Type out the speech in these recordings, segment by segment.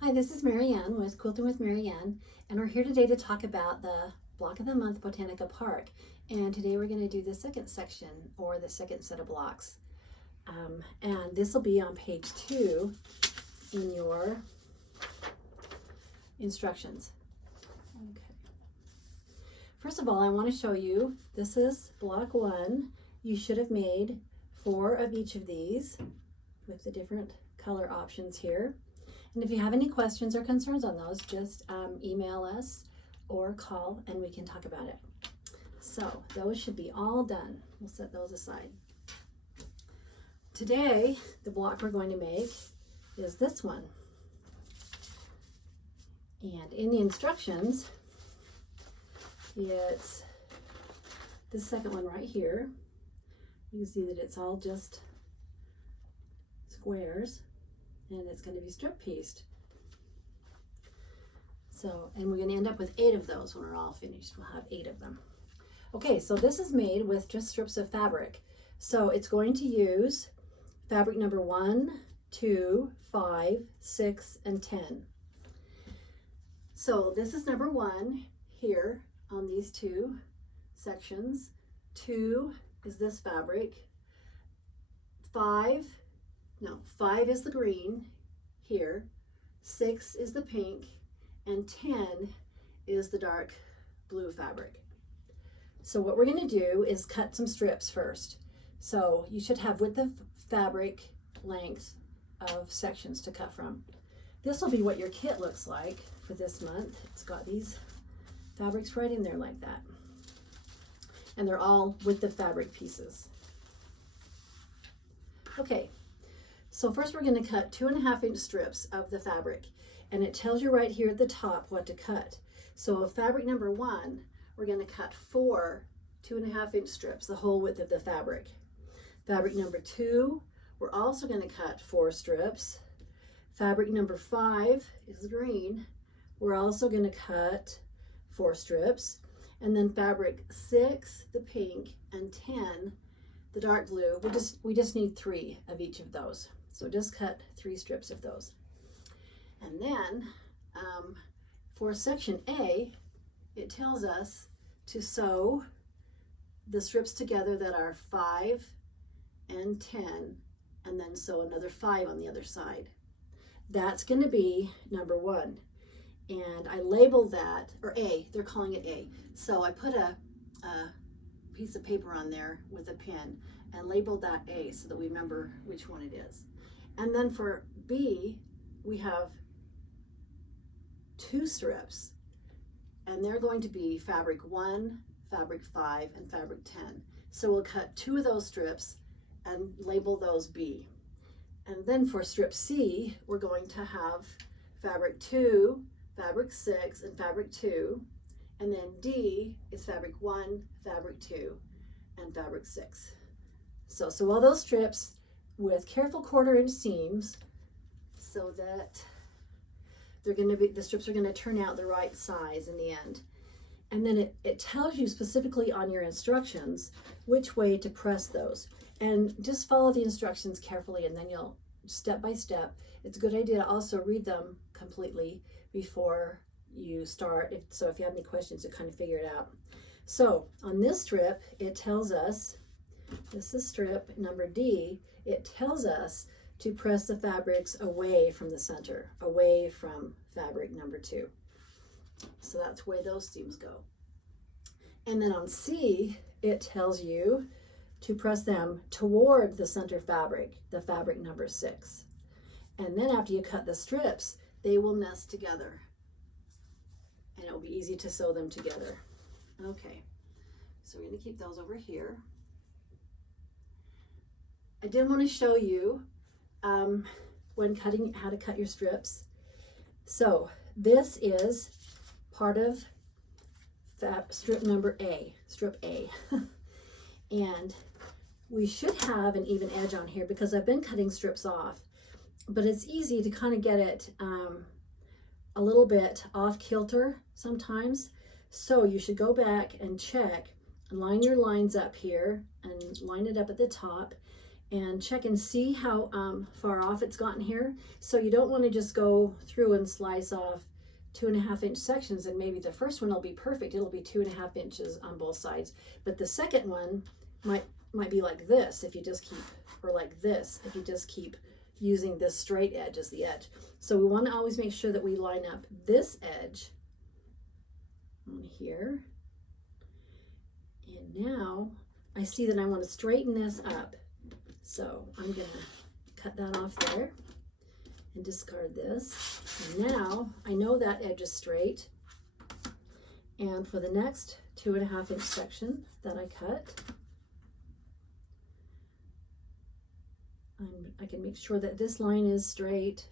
Hi, this is Marianne with Quilting with Marianne, and we're here today to talk about the Block of the Month Botanica Park. And today we're going to do the second section, or the second set of blocks. And this will be on page 2 in your instructions. Okay. First of all, I want to show you, this is block 1. You should have made 4 of each of these with the different color options here. And if you have any questions or concerns on those, just email us or call and we can talk about it. So those should be all done. We'll set those aside. Today, the block we're going to make is this one. And in the instructions, it's the second one right here. You can see that it's all just squares. And it's going to be strip pieced. So, and we're going to end up with 8 of those when we're all finished. We'll have 8 of them. Okay, so this is made with just strips of fabric. So it's going to use fabric number 1, 2, 5, 6, and 10. So this is number 1 here on these 2 sections. 2 is this fabric. 5 is the green here, 6 is the pink, and 10 is the dark blue fabric. So what we're going to do is cut some strips first. So you should have width of fabric, length of sections to cut from. This will be what your kit looks like for this month. It's got these fabrics right in there like that. And they're all width of fabric pieces. Okay. So first we're going to cut 2.5-inch strips of the fabric, and it tells you right here at the top what to cut. So fabric number 1, we're going to cut 4 2.5-inch strips, the whole width of the fabric. Fabric number 2, we're also going to cut 4 strips. Fabric number 5 is green. We're also going to cut 4 strips. And then fabric 6, the pink, and 10, the dark blue. We just need 3 of each of those. So just cut 3 strips of those. And then for section A, it tells us to sew the strips together that are 5 and 10, and then sew another 5 on the other side. That's going to be number 1. And I labeled that, or A, they're calling it A. So I put a piece of paper on there with a pen and labeled that A so that we remember which one it is. And then for B, we have 2 strips, and they're going to be fabric 1, fabric 5, and fabric 10. So we'll cut 2 of those strips and label those B. And then for strip C, we're going to have fabric 2, fabric 6, and fabric 2. And then D is fabric 1, fabric 2, and fabric 6. So sew all those strips with careful 1/4-inch seams so that the strips are going to turn out the right size in the end. And then it tells you specifically on your instructions which way to press those. And just follow the instructions carefully, and then you'll step by step. It's a good idea to also read them completely before you start. So if you have any questions, to kind of figure it out. So on this strip, it tells us, this is strip number D, it tells us to press the fabrics away from the center, away from fabric number 2. So that's where those seams go. And then on C, it tells you to press them toward the center fabric, the fabric number 6. And then after you cut the strips, they will nest together. And it'll be easy to sew them together. Okay, so we're going to keep those over here. I did want to show you when cutting, how to cut your strips. So this is part of strip number A, strip A. And we should have an even edge on here because I've been cutting strips off, but it's easy to kind of get it a little bit off kilter sometimes. So you should go back and check, line your lines up here and line it up at the top, and check and see how far off it's gotten here. So you don't want to just go through and slice off 2.5 inch sections, and maybe the first one will be perfect. It'll be 2.5 inches on both sides, but the second one might be like this if you just keep, or like this if you just keep using this straight edge as the edge. So we want to always make sure that we line up this edge on here. And now I see that I want to straighten this up. So I'm going to cut that off there and discard this. And now I know that edge is straight. And for the next 2.5 inch section that I cut, I can make sure that this line is straight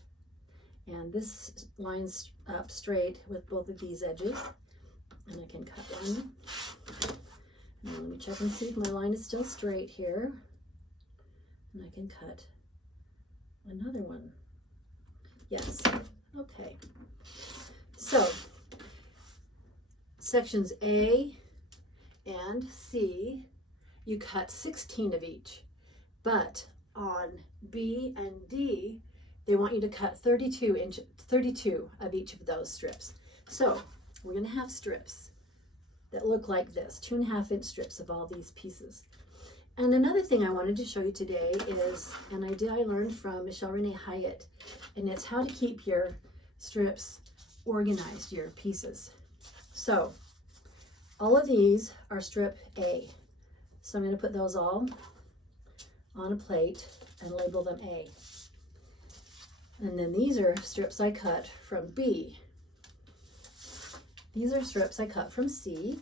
and this line's up straight with both of these edges. And I can cut one. And let me check and see if my line is still straight here. And I can cut another one. Yes, okay. So sections A and C, you cut 16 of each, but on B and D, they want you to cut 32 of each of those strips. So we're going to have strips that look like this, 2.5 inch strips of all these pieces. And another thing I wanted to show you today is an idea I learned from Michelle Renee Hyatt, and it's how to keep your strips organized, your pieces. So all of these are strip A. So I'm going to put those all on a plate and label them A. And then these are strips I cut from B. These are strips I cut from C.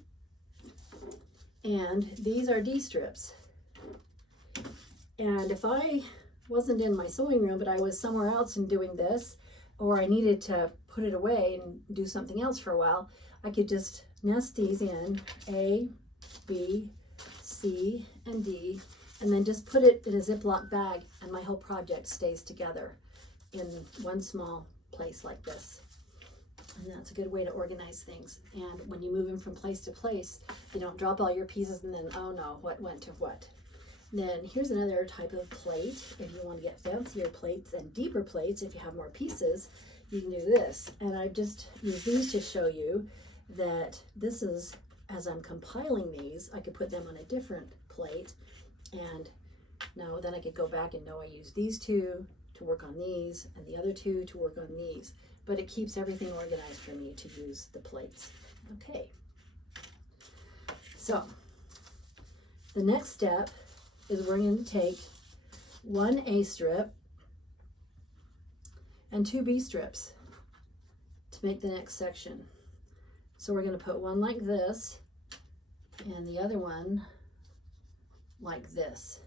And these are D strips. And if I wasn't in my sewing room, but I was somewhere else and doing this, or I needed to put it away and do something else for a while, I could just nest these in A, B, C, and D, and then just put it in a Ziploc bag, and my whole project stays together in one small place like this. And that's a good way to organize things. And when you move them from place to place, you don't drop all your pieces and then, oh no, what went to what? Then here's another type of plate. If you want to get fancier plates and deeper plates, if you have more pieces, you can do this. And I've just used these to show you that this is, as I'm compiling these, I could put them on a different plate. And now then I could go back and know I used these two to work on these and the other two to work on these. But it keeps everything organized for me to use the plates. Okay. So the next step is we're going to take one A strip and 2 B strips to make the next section. So we're going to put one like this and the other one like this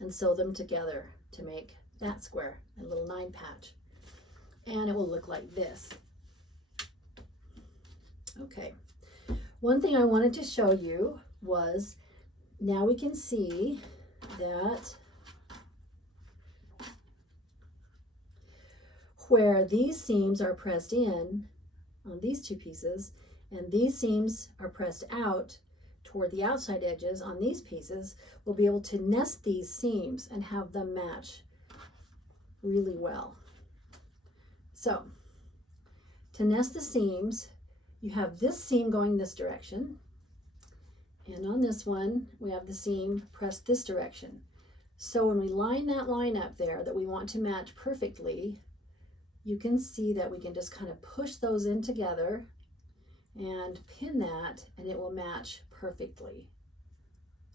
and sew them together to make that square, a little 9 patch, and it will look like this. Okay, one thing I wanted to show you was, now we can see that where these seams are pressed in on these 2 pieces and these seams are pressed out toward the outside edges on these pieces, we'll be able to nest these seams and have them match really well. So to nest the seams, you have this seam going this direction, and on this one we have the seam pressed this direction. So when we line that line up there that we want to match perfectly, you can see that we can just kind of push those in together and pin that, and it will match perfectly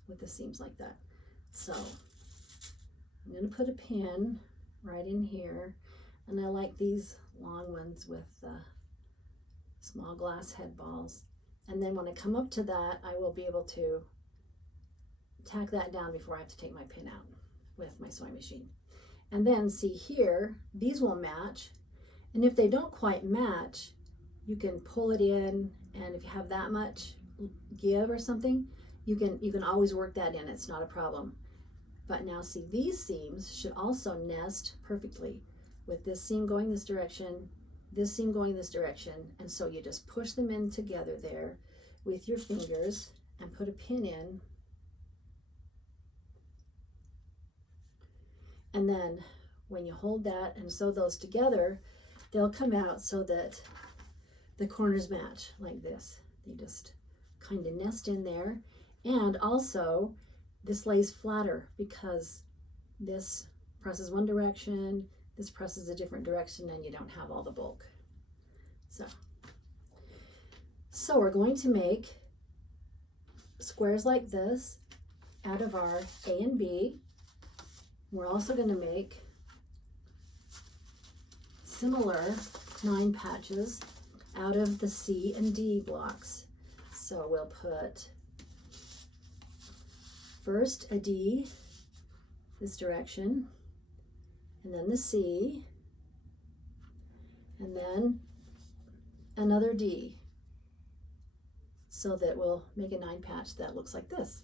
with the seams like that. So I'm going to put a pin right in here, and I like these long ones with small glass head balls. And then when I come up to that, I will be able to tack that down before I have to take my pin out with my sewing machine. And then see here, these will match, and if they don't quite match, you can pull it in, and if you have that much give or something, you can always work that in. It's not a problem. But now see, these seams should also nest perfectly with this seam going this direction, this seam going this direction, and so you just push them in together there with your fingers and put a pin in And then when you hold that and sew those together, they'll come out so that the corners match like this. They just kind of nest in there. And also this lays flatter because this presses one direction, this presses a different direction, and you don't have all the bulk. So we're going to make squares like this out of our A and B. We're also going to make similar 9 patches out of the C and D blocks. So we'll put first a D this direction, and then the C, and then another D, so that we'll make a 9 patch that looks like this.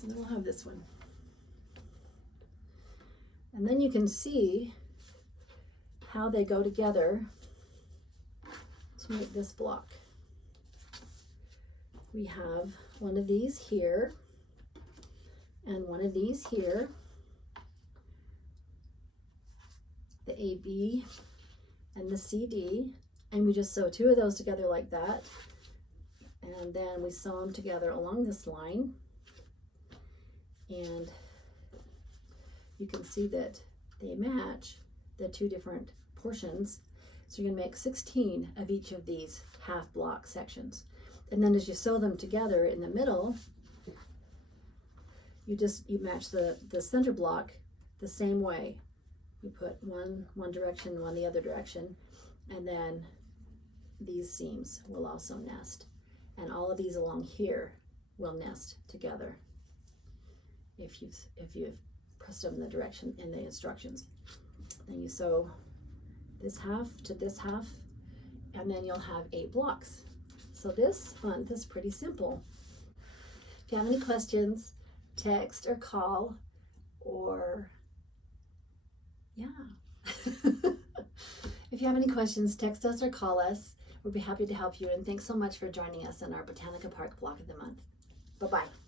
And then we'll have this one. And then you can see how they go together to make this block. We have one of these here and one of these here, the AB and the CD, and we just sew 2 of those together like that, and then we sew them together along this line, and you can see that they match the 2 different portions. So you're going to make 16 of each of these half block sections, and then as you sew them together in the middle, you match the center block the same way. You put one direction, one the other direction, and then these seams will also nest, and all of these along here will nest together if you've pressed them in the direction in the instructions. Then you sew this half to this half, and then you'll have 8 blocks. So this month is pretty simple. If you have any questions, text or call, or if you have any questions, text us or call us. We'll be happy to help you, and thanks so much for joining us in our Botanica Park Block of the Month. Bye-bye.